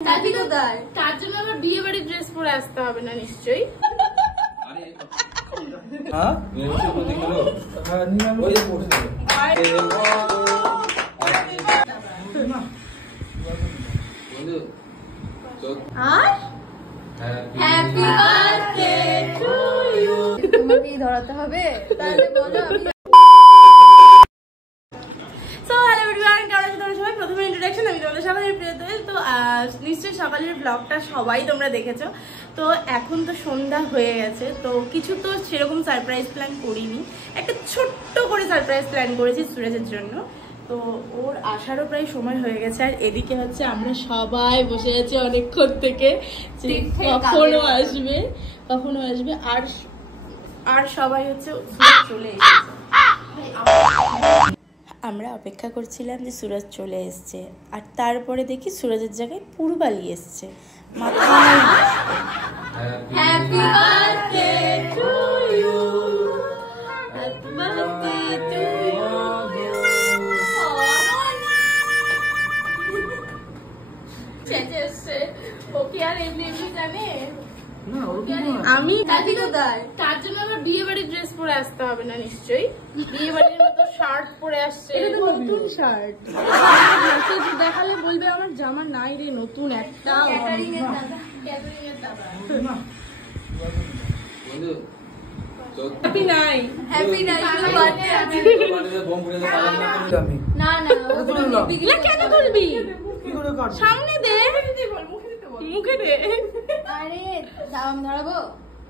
তার জন্য আবার বিয়ে বাড়ির ড্রেস পরে আসতে হবে না নিশ্চয়ই। তোমাকে ধরাতে হবে তাহলে বলো। নিশ্চয়ই সকালের ব্লগটা সবাই তোমরা দেখেছো। তো এখন তো সন্ধ্যা হয়ে গেছে, তো কিছু তো সেরকম সারপ্রাইজ প্ল্যান করিনি, একটা ছোট্ট করে সারপ্রাইজ প্ল্যান করেছি সুরজের জন্য। তো ওর আসারও প্রায় সময় হয়ে গেছে, আর এদিকে হচ্ছে আমরা সবাই বসে আছি অনেকক্ষণ থেকে কখনো আসবে আর সবাই হচ্ছে চলে এসেছে। আমরা অপেক্ষা করছিলাম যে সুরজ চলে এসছে, আর তারপরে দেখি সুরজের জায়গায় পূর্বালি এসছে। আমি তার জন্য আবার বিয়ে বাড়ির ড্রেস পরে আসতে হবে না নিশ্চয়ই। বিয়ে বাড়ির মতো শার্ট পরে আসছে, নতুন শার্ট দেখালে বলবে আমার জামা নাই রে, নতুন একটা কেন তুলবি? সামনে দে, মুখে দে। আরে ধরাবো?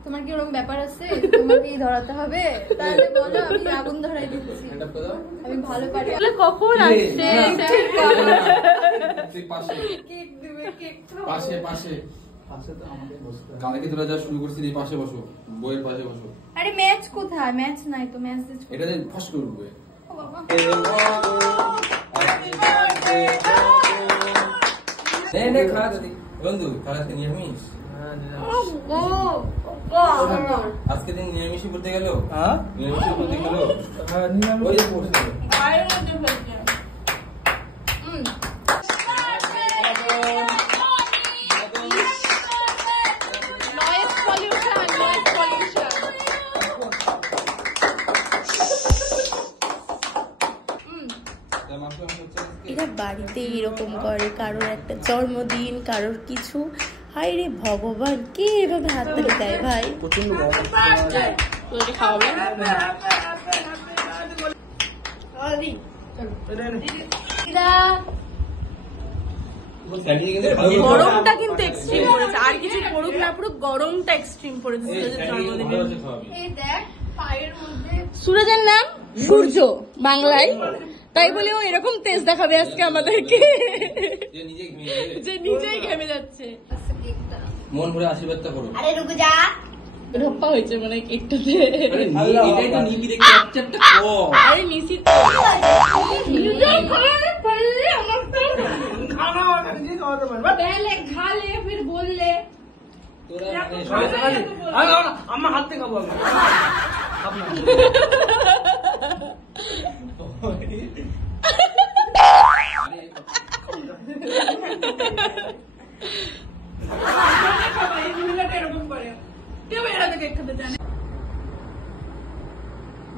তোমার কি ওরকম ব্যাপার আছে? তোমাকে ধরাতে হবে তাহলে বলো, আমি আগুন ধরাই দিচ্ছি। আমি ভালো পারি। কখন আসছে? কালকে তোরা যা শুরু করছিস এই পাশে বসো, বইয়ের পাশে বসো। আরে ম্যাচ কোথায়? ম্যাচ নাই তো, ম্যাচ এটা ফার্স্ট করবো। ও বাবা, বন্ধু আজকে নিরামিষ, আজকে দিন নিরামিষই বলতে গেল, নিরামিষই বলতে গেল। এরা বাড়িতে এরকম করে, কারোর একটা জন্মদিন, কারোর কিছু। হায় রে ভগবান, কে এভাবে হাত ধরে দেয় ভাই? গরমটা কিন্তু এক্সট্রিম পড়েছে, আর কিছু পড়ুক না পড়ুক গরমটা এক্সট্রিম পড়েছে সুরজের জন্মদিনে। সুরজের নাম সূর্য বাংলায়, তাই বলে ও এরকম তেজ দেখাবে আজকে আমাদেরকে, যে নিজেই ঘেমে যাচ্ছে। মন ভরে আশীর্বাদটা করো। আরে রুকো যা, রপ্পা হয়েছে মানে কেকটাতে। এটাই তো নিবি দেখতে একটা কো। আরে নিশি তো নিজেই খাওয়ারে বললে আমার তো খানা নিজে খাওয়াতে পারবা, পহলে খালে ফির বললে তোরা আম্মা হাত থেকে খাবো আমি।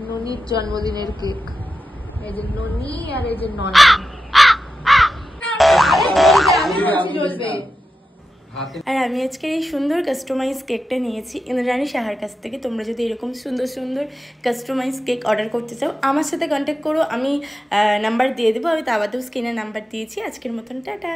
ননির জন্মদিনের কেক, এই যে ননি আর এই যে ননি। আর আমি আজকের এই সুন্দর কাস্টমাইজ কেকটা নিয়েছি ইন্দ্রাণী সাহার কাছ থেকে। তোমরা যদি এরকম সুন্দর সুন্দর কাস্টমাইজ কেক অর্ডার করতে চাও আমার সাথে কন্ট্যাক্ট করো, আমি নাম্বার দিয়ে দেবো। আমি তা বাদেও স্ক্রিনে নাম্বার দিয়েছি। আজকের মতন টাটা।